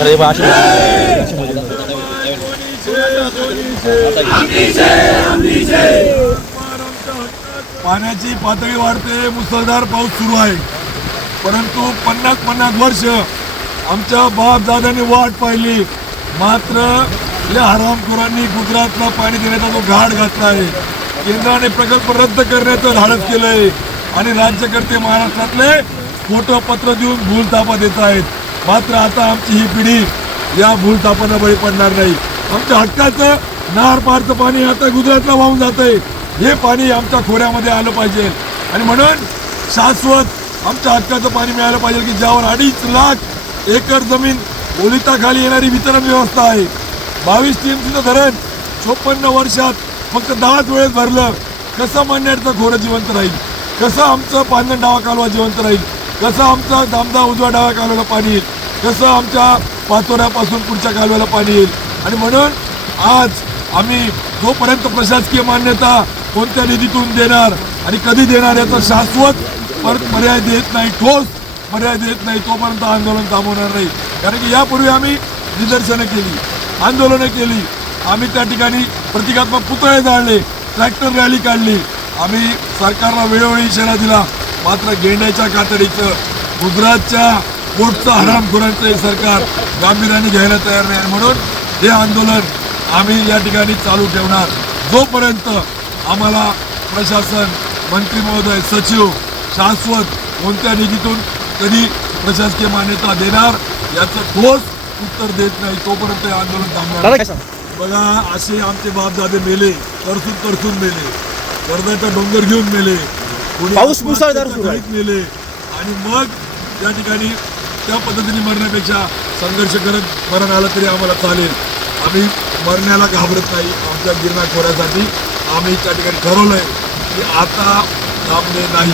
अरे पाण्याची पातळी वाढते, मुसळधार पाऊस सुरू आहे, परंतु 50 वर्ष आमच्या बाप दादांनी वाट पाहिली, मात्र या हरामखोरांनी गुजरातला पाणी देण्याचा जो घाट घातला आहे, केंद्राने प्रकल्प रद्द करण्याचं धाडस केलंय आणि राज्यकर्ते महाराष्ट्रातले खोटं पत्र देऊन भूलथापा देत आहेत. मात्र आता आमची ही पिढी या भूलथापांना बळी पडणार नाही. आमच्या हक्काचं नार पारचं पाणी आता गुजरातला वाहून जातंय. हे पाणी आमच्या खोऱ्यामध्ये आलं पाहिजे आणि म्हणून शाश्वत आमच्या हक्काचं पाणी मिळालं पाहिजे की ज्यावर 2.5 लाख एकर जमीन ओलिताखाली येणारी वितरण व्यवस्था आहे. 22 TMCचं धरण 54 वर्षात फक्त 10च वेळेस भरलं. कसं मान्याचं खोरं जिवंत राहील, कसं आमचं पांजण डावा कालवा जिवंत राहील, कसं आमचा दामदा उजवा डावा कालव्याला पाणी येईल, कसं आमच्या पाचोऱ्यापासून पुढच्या कालव्याला पाणी येईल. आणि म्हणून आज आम्ही जोपर्यंत प्रशासकीय मान्यता कोणत्या निधीतून देणार आणि कधी देणार याचा शाश्वत पर्याय देत नाही, ठोस पर्याय देत नाही, तोपर्यंत आंदोलन थांबवणार नाही. कारण की यापूर्वी आम्ही निदर्शनं केली, आंदोलनं केली, आम्ही त्या ठिकाणी प्रतिकात्मक पुतळे जाळले, ट्रॅक्टर रॅली काढली, आम्ही सरकारला वेळोवेळी इशारा दिला. मात्र गेंड्याच्या कातडीचं गुजरातच्या पोटचं हरामखोरांचं हे सरकार गांभीर्याने घ्यायला तयार नाही. म्हणून हे आंदोलन आम्ही या ठिकाणी चालू ठेवणार जोपर्यंत आम्हाला प्रशासन, मंत्री महोदय, सचिव शाश्वत कोणत्या निधीतून कधी प्रशासकीय मान्यता देणार याचं ठोस उत्तर देत नाही, तोपर्यंत हे आंदोलन थांबणार. बघा, असे आमचे बापदादे मेले, तरसून मेले, कर्जाचा डोंगर घेऊन मेले, पाऊस मुसळधार मेले आणि मग त्या ठिकाणी त्या पद्धतीने मरण्यापेक्षा संघर्ष करत मरण आलं तरी आम्हाला चालेल. आम्ही मरण्याला घाबरत नाही. आमच्या गिरणा खोऱ्यासाठी आम्ही त्या ठिकाणी ठरवलंय की आता थांबणे नाही.